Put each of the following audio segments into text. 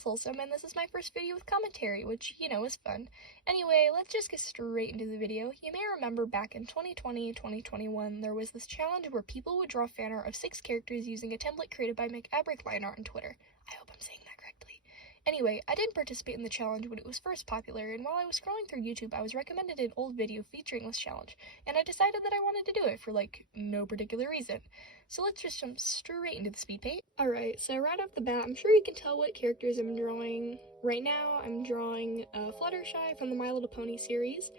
is Wholesome, and this is my first video with commentary, which, you know, is fun. Anyway, let's just get straight into the video. You may remember back in 2020-2021, there was this challenge where people would draw fan art of 6 characters using a template created by McAbrickLineart on Twitter. I hope I'm saying that correctly. Anyway, I didn't participate in the challenge when it was first popular, and while I was scrolling through YouTube, I was recommended an old video featuring this challenge, and I decided that I wanted to do it for, like, no particular reason. So let's just jump straight into the speed paint. Alright, so right off the bat, I'm sure you can tell what characters I'm drawing. Right now, I'm drawing Fluttershy from the My Little Pony series,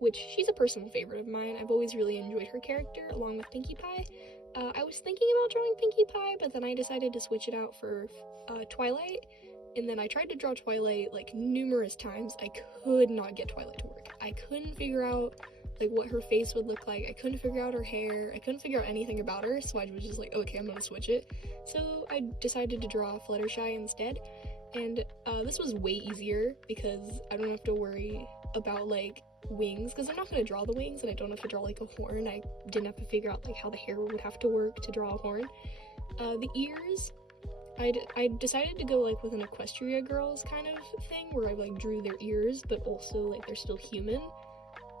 which she's a personal favorite of mine. I've always really enjoyed her character, along with Pinkie Pie. I was thinking about drawing Pinkie Pie, but then I decided to switch it out for Twilight. And then I tried to draw Twilight, like, numerous times. I could not get Twilight to work. I couldn't figure out, like, what her face would look like. I couldn't figure out her hair. I couldn't figure out anything about her, so I was just like, okay, I'm gonna switch it. So I decided to draw Fluttershy instead. And this was way easier because I don't have to worry about, like, wings, because I'm not gonna draw the wings, and I don't have to draw, like, a horn. I didn't have to figure out, like, how the hair would have to work to draw a horn. The ears, I decided to go, like, with an Equestria Girls kind of thing, where I, like, drew their ears, but also, like, they're still human.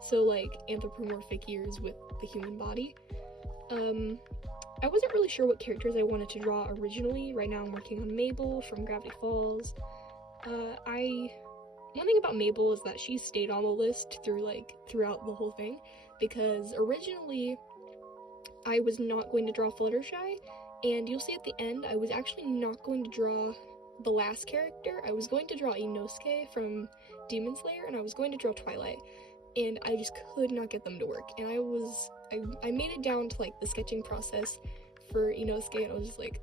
So, like, anthropomorphic ears with the human body. I wasn't really sure what characters I wanted to draw originally. Right now I'm working on Mabel from Gravity Falls. One thing about Mabel is that she stayed on the list throughout the whole thing, because originally I was not going to draw Fluttershy, and you'll see at the end, I was actually not going to draw the last character. I was going to draw Inosuke from Demon Slayer, and I was going to draw Twilight, and I just could not get them to work. And I made it down to, like, the sketching process for Inosuke, and I was just like,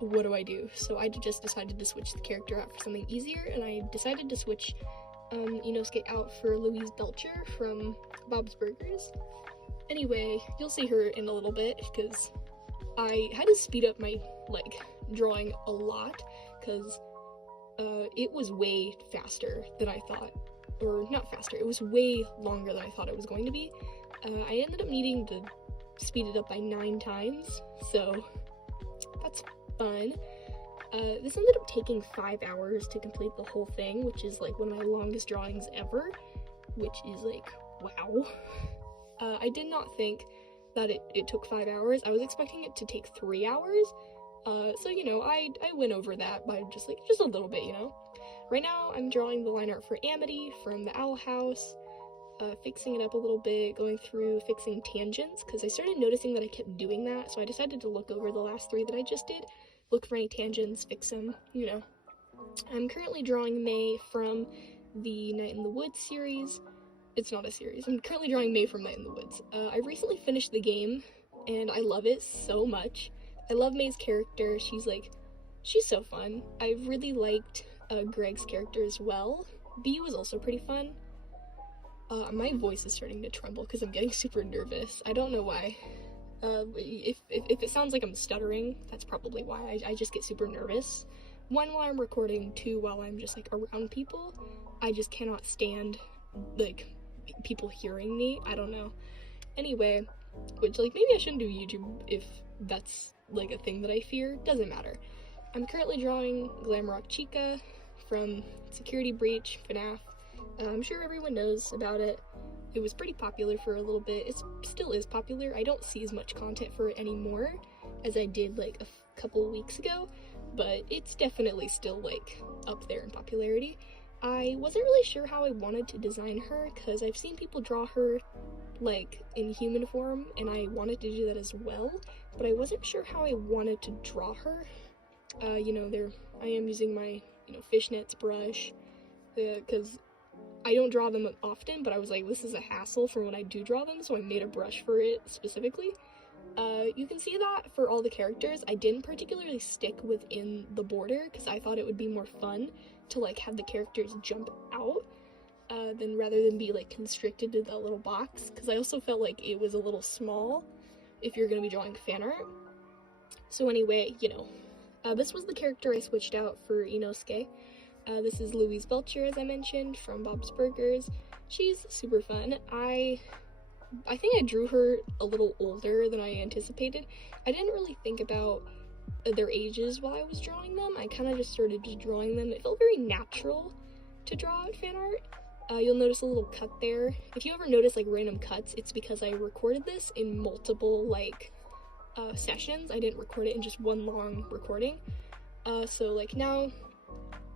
what do I do? So I just decided to switch the character out for something easier, and I decided to switch Inosuke out for Louise Vulture from Bob's Burgers. Anyway, you'll see her in a little bit, because I had to speed up my, like, drawing a lot, because it was way faster than I thought. Or not faster, it was way longer than I thought it was going to be. I ended up needing to speed it up by 9 times, so that's fun. This ended up taking 5 hours to complete the whole thing, which is, like, one of my longest drawings ever, which is, like, wow. I did not think that it took 5 hours. I was expecting it to take 3 hours, so, you know, I went over that by just a little bit, you know? Right now, I'm drawing the line art for Amity from the Owl House, fixing it up a little bit, going through fixing tangents, because I started noticing that I kept doing that, so I decided to look over the last 3 that I just did, look for any tangents, fix them, you know. I'm currently drawing May from the Night in the Woods series. It's not a series. I'm currently drawing May from Night in the Woods. I recently finished the game, and I love it so much. I love May's character. She's so fun. I really liked Greg's character as well. B was also pretty fun. My voice is starting to tremble because I'm getting super nervous. I don't know why. If it sounds like I'm stuttering, that's probably why. I just get super nervous. 1, while I'm recording, 2, while I'm just, like, around people. I just cannot stand, like, people hearing me. I don't know. Anyway, which, like, maybe I shouldn't do YouTube if that's, like, a thing that I fear. Doesn't matter. I'm currently drawing Glamrock Chica from Security Breach, FNAF. I'm sure everyone knows about it. It was pretty popular for a little bit. It still is popular. I don't see as much content for it anymore as I did, like, a couple weeks ago, but it's definitely still, like, up there in popularity. I wasn't really sure how I wanted to design her, because I've seen people draw her, like, in human form, and I wanted to do that as well, but I wasn't sure how I wanted to draw her. You know, I am using my, you know, fishnets brush, because I don't draw them often, but I was like, this is a hassle for when I do draw them, so I made a brush for it specifically. You can see that for all the characters. I didn't particularly stick within the border, because I thought it would be more fun to, like, have the characters jump out, rather than be, like, constricted to that little box, because I also felt like it was a little small if you're gonna be drawing fan art. So anyway, you know, this was the character I switched out for Inosuke. This is Louise Vulture, as I mentioned, from Bob's Burgers. She's super fun. I think I drew her a little older than I anticipated. I didn't really think about their ages while I was drawing them. I kind of just started just drawing them. It felt very natural to draw fan art. You'll notice a little cut there. If you ever notice like random cuts, it's because I recorded this in multiple like sessions. I didn't record it in just one long recording. So like now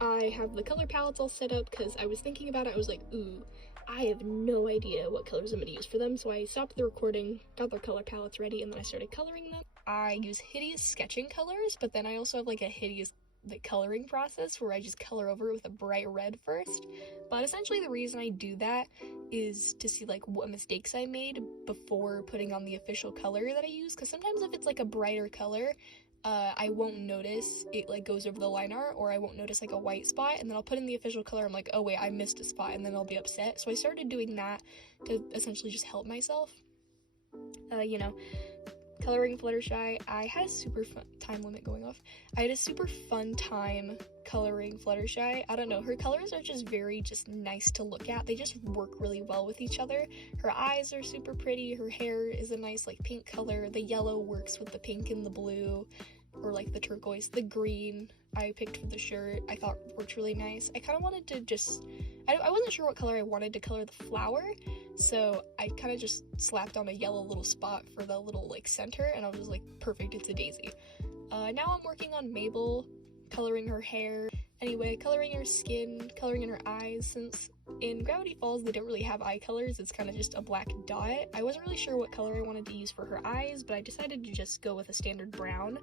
I have the color palettes all set up because I was thinking about it. I was like, ooh, I have no idea what colors I'm going to use for them. So I stopped the recording, got their color palettes ready, and then I started coloring them. I use hideous sketching colors, but then I also have like a hideous coloring process where I just color over it with a bright red first. But essentially the reason I do that is to see like what mistakes I made before putting on the official color that I use, because sometimes if it's like a brighter color, I won't notice it like goes over the line art, or I won't notice like a white spot, and then I'll put in the official color. I'm like, oh wait, I missed a spot, and then I'll be upset. So I started doing that to essentially just help myself. You know, coloring Fluttershy, I had a super fun time limit going off. I had a super fun time coloring Fluttershy. I don't know, her colors are just very nice to look at. They just work really well with each other. Her eyes are super pretty. Her hair is a nice like pink color. The yellow works with the pink and the blue, or like the turquoise. The green I picked for the shirt I thought worked really nice. I kind of wanted to just, I wasn't sure what color I wanted to color the flower, so I kind of just slapped on a yellow little spot for the little like center, and I was like, perfect, it's a daisy. Now I'm working on Mabel, coloring her hair. Anyway, coloring her skin, coloring in her eyes. Since in Gravity Falls they don't really have eye colors, it's kind of just a black dot. I wasn't really sure what color I wanted to use for her eyes, but I decided to just go with a standard brown.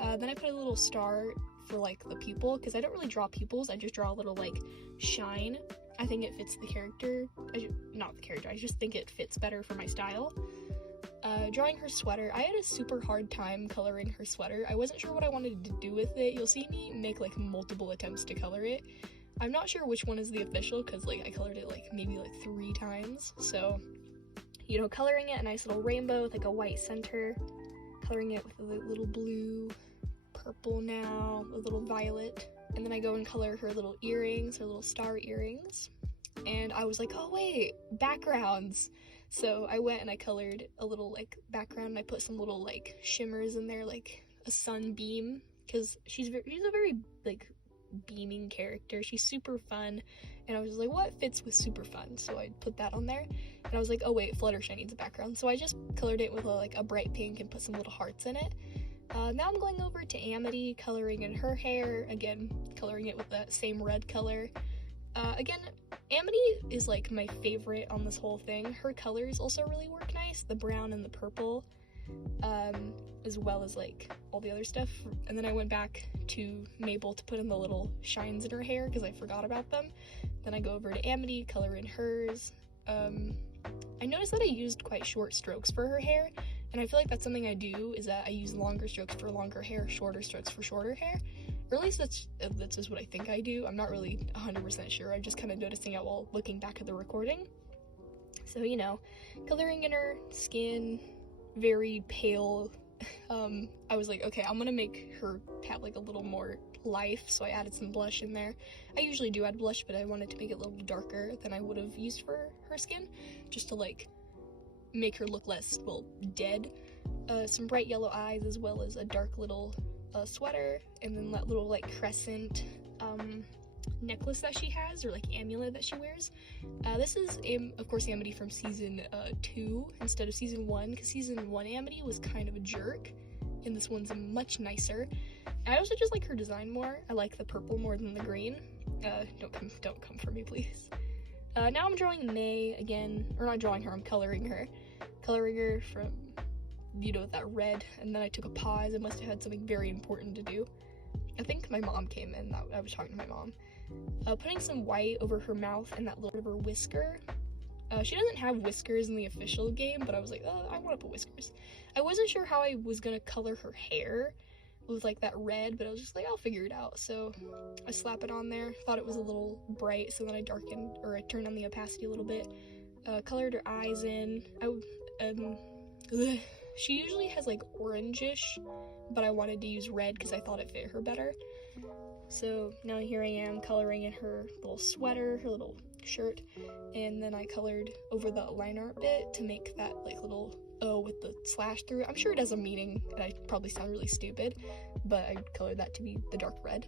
Then I put a little star for like the pupil, because I don't really draw pupils, I just draw a little like shine. I think it fits the character, not the character, I just think it fits better for my style. Drawing her sweater, I had a super hard time coloring her sweater. I wasn't sure what I wanted to do with it. You'll see me make like multiple attempts to color it. I'm not sure which one is the official, because like I colored it like maybe like 3 times. So, you know, coloring it a nice little rainbow with like a white center, coloring it with a little blue, purple now, a little violet, and then I go and color her little earrings, her little star earrings. And I was like, oh wait, backgrounds. So I went and I colored a little like background, and I put some little like shimmers in there, like a sunbeam, because she's a very like beaming character. She's super fun, and I was like, what fits with super fun? So I put that on there, and I was like, oh wait, Fluttershy needs a background. So I just colored it with like a bright pink and put some little hearts in it. Now I'm going over to Amity, coloring in her hair, again coloring it with that same red color. Again, Amity is like my favorite on this whole thing. Her colors also really work nice, the brown and the purple, as well as like all the other stuff. And then I went back to Mabel to put in the little shines in her hair because I forgot about them. Then I go over to Amity, color in hers. I noticed that I used quite short strokes for her hair, and I feel like that's something I do, is that I use longer strokes for longer hair, shorter strokes for shorter hair. Or at least that's just what I think I do. I'm not really 100% sure. I'm just kind of noticing it while looking back at the recording. So, you know, coloring in her skin, very pale. I was like, okay, I'm gonna make her have like a little more life, so I added some blush in there. I usually do add blush, but I wanted to make it a little darker than I would have used for her skin, just to like make her look less, well, dead. Some bright yellow eyes, as well as a dark little sweater, and then that little like crescent necklace that she has, or like amulet that she wears. This is of course Amity from season 2 instead of season 1, because season 1 Amity was kind of a jerk, and this one's much nicer. And I also just like her design more. I like the purple more than the green. Don't come for me, please. Now I'm drawing May again, or not drawing her, I'm coloring her from, you know, that red, and then I took a pause. I must have had something very important to do. I think my mom came in, I was talking to my mom. Putting some white over her mouth and that little river whisker. She doesn't have whiskers in the official game, but I was like, oh, I want to put whiskers. I wasn't sure how I was gonna color her hair with like that red, but I was just like, I'll figure it out. So I slap it on there. Thought it was a little bright, so then I turned on the opacity a little bit. Colored her eyes in. She usually has like orangish, but I wanted to use red because I thought it fit her better. So now here I am coloring in her little sweater, her little shirt, and then I colored over the line art bit to make that like little O with the slash through it. I'm sure it has a meaning, and I probably sound really stupid, but I colored that to be the dark red.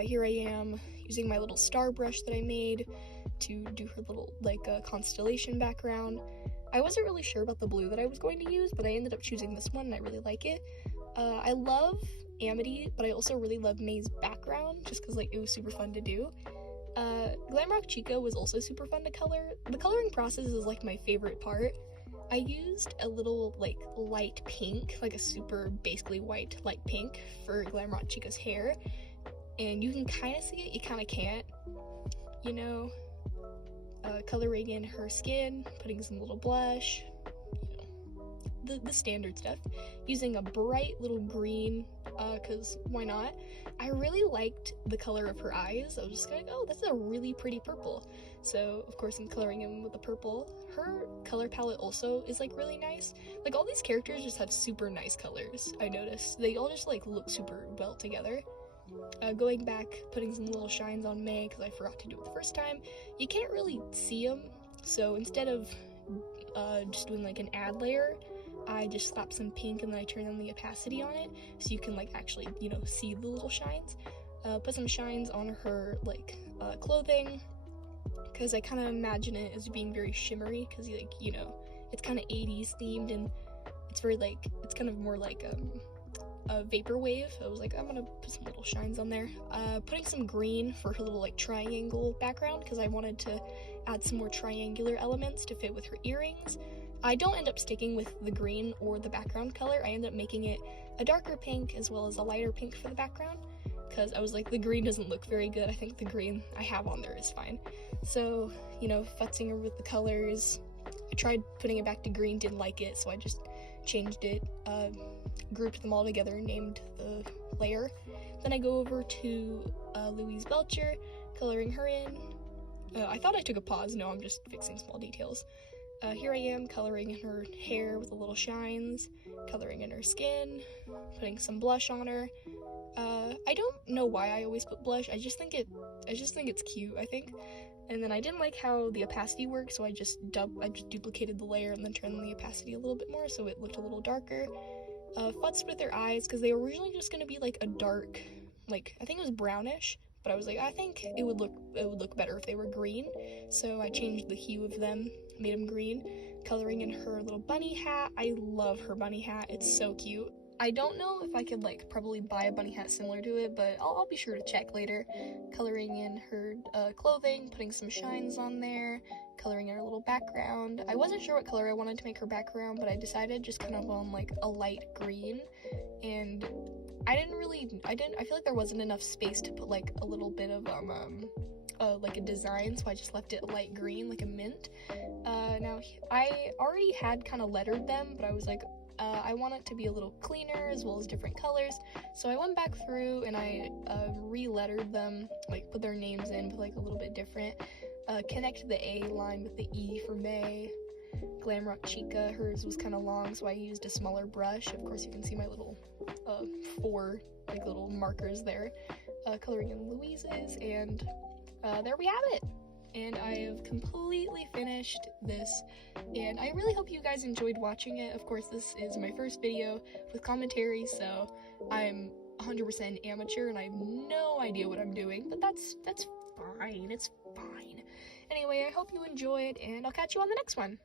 Here I am using my little star brush that I made to do her little like constellation background. I wasn't really sure about the blue that I was going to use, but I ended up choosing this one and I really like it. I love Amity, but I also really love May's background just because like it was super fun to do. Glamrock Chica was also super fun to color. The coloring process is like my favorite part. I used a little like light pink, like a super basically white light pink for Glamrock Chica's hair, and you can kind of see it, you kind of can't, you know. Coloring in her skin, putting some little blush, you know, the standard stuff, using a bright little green, because why not? I really liked the color of her eyes. I was just like, oh, that's a really pretty purple. So, of course, I'm coloring in with the purple. Her color palette also is, like, really nice. Like, all these characters just have super nice colors, I noticed. They all just, like, look super well together. Going back, putting some little shines on May, because I forgot to do it the first time. You can't really see them, so instead of just doing, like, an add layer, I just slap some pink and then I turn on the opacity on it, so you can, like, actually, you know, see the little shines. Put some shines on her, like, clothing, because I kind of imagine it as being very shimmery, because, like, you know, it's kind of 80s themed, and it's very, like, it's kind of more like, a vaporwave. I was like, I'm gonna put some little shines on there. Putting some green for her little, like, triangle background, because I wanted to add some more triangular elements to fit with her earrings. I don't end up sticking with the green or the background color. I end up making it a darker pink as well as a lighter pink for the background, because I was like, the green doesn't look very good. I think the green I have on there is fine. So, you know, futzing her with the colors. I tried putting it back to green, didn't like it, so I just changed it, grouped them all together and named the layer. Then I go over to Louise Vulture, coloring her in. I thought I took a pause. No, I'm just fixing small details. Here I am coloring in her hair with the little shines, coloring in her skin, putting some blush on her. I don't know why I always put blush. I just think it's cute, I think. And then I didn't like how the opacity worked, so I just duplicated the layer and then turned the opacity a little bit more so it looked a little darker. Futzed with their eyes, because they were originally just going to be like a dark, like, I think it was brownish, but I was like, I think it would look better if they were green, so I changed the hue of them, made them green. Coloring in her little bunny hat. I love her bunny hat, it's so cute. I don't know if I could, like, probably buy a bunny hat similar to it, but I'll be sure to check later. Coloring in her clothing, putting some shines on there, coloring in her little background. I wasn't sure what color I wanted to make her background, but I decided just kind of on, like, a light green, and I feel like there wasn't enough space to put, like, a little bit of, like a design, so I just left it light green, like a mint. Now, I already had kind of lettered them, but I was like, I want it to be a little cleaner as well as different colors, so I went back through and I re-lettered them, like put their names in, but like a little bit different. Connected the A line with the E for May. Glamrock Chica, hers was kind of long, so I used a smaller brush. Of course, you can see my little 4 like little markers there. Coloring in Louise's, and there we have it. And I have completely finished this, and I really hope you guys enjoyed watching it. Of course, this is my first video with commentary, so I'm 100% amateur and I have no idea what I'm doing, but that's fine, it's fine. Anyway, I hope you enjoyed, and I'll catch you on the next one.